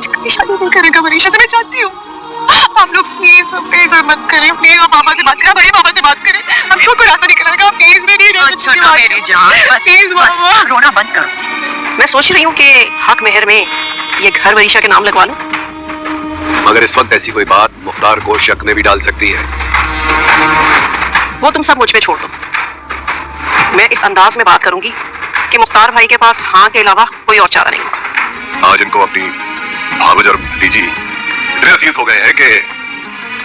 आज कभी शादी नहीं करेगा वरीशा से, मैं चाहती हूँ। आप लोग प्लीज मत करें, प्लीज आप पापा से बात करें, बड़े पापा से बात करें, हम शोर को रास्ता निकलेगा, प्लीज मेरी छोड़ो मेरी जान, बस रोना बंद करो। मैं सोच रही हूँ कि हक मेहर में ये घर वरीशा के नाम लगवा लूं। मगर इस वक्त ऐसी कोई बात मुख्तार को शक में भी डाल सकती है। वो तुम सब मुझ पे छोड़ दो। मैं इस अंदाज में बात करूंगी कि मुख्तार भाई के पास हाँ के अलावा कोई और चारा नहीं होगा। आज इनको अपनी भावज और भतीजी इतने अजीज हो गए हैं कि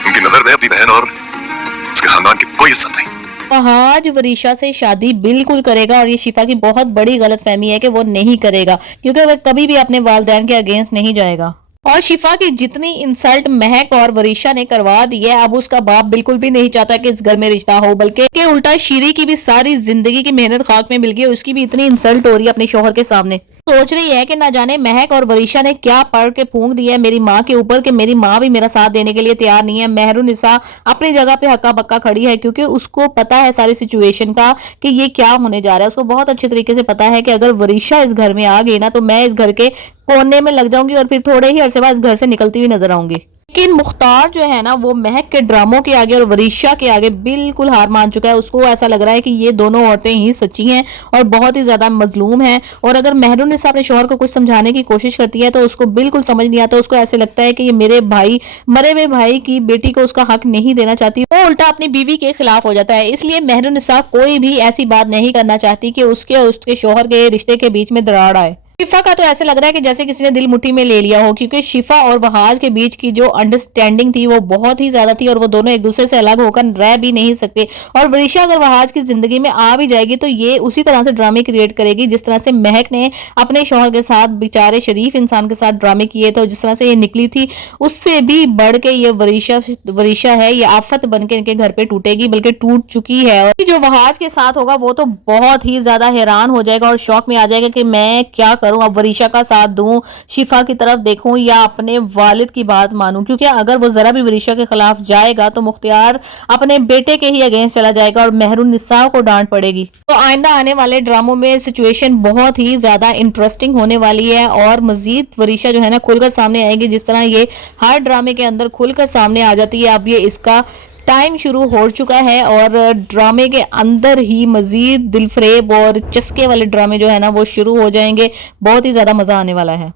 उनकी नजर में अपनी बहन और उसके खानदान की कोई इज्जत नहीं। फहाज वरीशा से शादी बिल्कुल करेगा और ये शिफा की बहुत बड़ी गलतफहमी है कि वो नहीं करेगा, क्योंकि वह कभी भी अपने वालिदैन के अगेंस्ट नहीं जाएगा। और शिफा की जितनी इंसल्ट महक और वरीशा ने करवा दी है, अब उसका बाप बिल्कुल भी नहीं चाहता कि इस घर में रिश्ता हो, बल्कि उल्टा शीरी की भी सारी जिंदगी की मेहनत खाक में मिल गई, उसकी भी इतनी इंसल्ट हो रही है अपने शोहर के सामने। सोच रही है कि ना जाने महक और वरीशा ने क्या पढ़ के फूंक दिया है मेरी माँ के ऊपर कि मेरी माँ भी मेरा साथ देने के लिए तैयार नहीं है। मेहरुनिसा अपनी जगह पे हक्का बक्का खड़ी है, क्योंकि उसको पता है सारी सिचुएशन का कि ये क्या होने जा रहा है। उसको बहुत अच्छे तरीके से पता है कि अगर वरीशा इस घर में आ गई ना तो मैं इस घर के कोने में लग जाऊंगी और फिर थोड़े ही अरसे बाद इस घर से निकलती हुई नजर आऊंगी। लेकिन मुख्तार जो है ना वो महक के ड्रामों के आगे और वरीशा के आगे बिल्कुल हार मान चुका है। उसको ऐसा लग रहा है कि ये दोनों औरतें ही सच्ची हैं और बहुत ही ज्यादा मजलूम हैं। और अगर मेहरुनिसा अपने शौहर को कुछ समझाने की कोशिश करती है तो उसको बिल्कुल समझ नहीं आता। उसको ऐसे लगता है कि ये मेरे भाई, मरे हुए भाई की बेटी को उसका हक नहीं देना चाहती, वो उल्टा अपनी बीवी के खिलाफ हो जाता है। इसलिए मेहरुनिसा कोई भी ऐसी बात नहीं करना चाहती कि उसके और उसके शौहर के रिश्ते के बीच में दरार आए। शिफा का तो ऐसे लग रहा है कि जैसे किसी ने दिल मुट्ठी में ले लिया हो, क्योंकि शिफा और वहाज के बीच की जो अंडरस्टैंडिंग थी वो बहुत ही ज्यादा थी और वो दोनों एक दूसरे से अलग होकर रह भी नहीं सकते। और वरीशा अगर वहाज की जिंदगी में आ भी जाएगी तो ये उसी तरह से ड्रामे क्रिएट करेगी जिस तरह से महक ने अपने शौहर के साथ, बेचारे शरीफ इंसान के साथ ड्रामे किए थे। जिस तरह से ये निकली थी उससे भी बढ़ के ये वरीशा है, ये आफत बन के इनके घर पे टूटेगी, बल्कि टूट चुकी है। और जो वहाज के साथ होगा वो तो बहुत ही ज्यादा हैरान हो जाएगा और शौक में आ जाएगा कि मैं क्या करूं, अब वरीशा का साथ दूं, शिफा की तरफ देखूं या अपने वालिद की बात मानूं। क्योंकि अगर वो जरा भी वरीशा के खिलाफ जाएगा तो मुख्तियार अपने बेटे के ही अगेंस्ट चला जाएगा और मेहरुनिसा को डांट पड़ेगी। तो आइंदा आने वाले ड्रामों में सिचुएशन बहुत ही ज्यादा इंटरेस्टिंग होने वाली है और मजीद वरीशा जो है ना खुलकर सामने आएगी, जिस तरह ये हर ड्रामे के अंदर खुलकर सामने आ जाती है। अब ये इसका टाइम शुरू हो चुका है और ड्रामे के अंदर ही मजीद दिलफरेब और चस्के वाले ड्रामे जो है ना वो शुरू हो जाएंगे। बहुत ही ज्यादा मजा आने वाला है।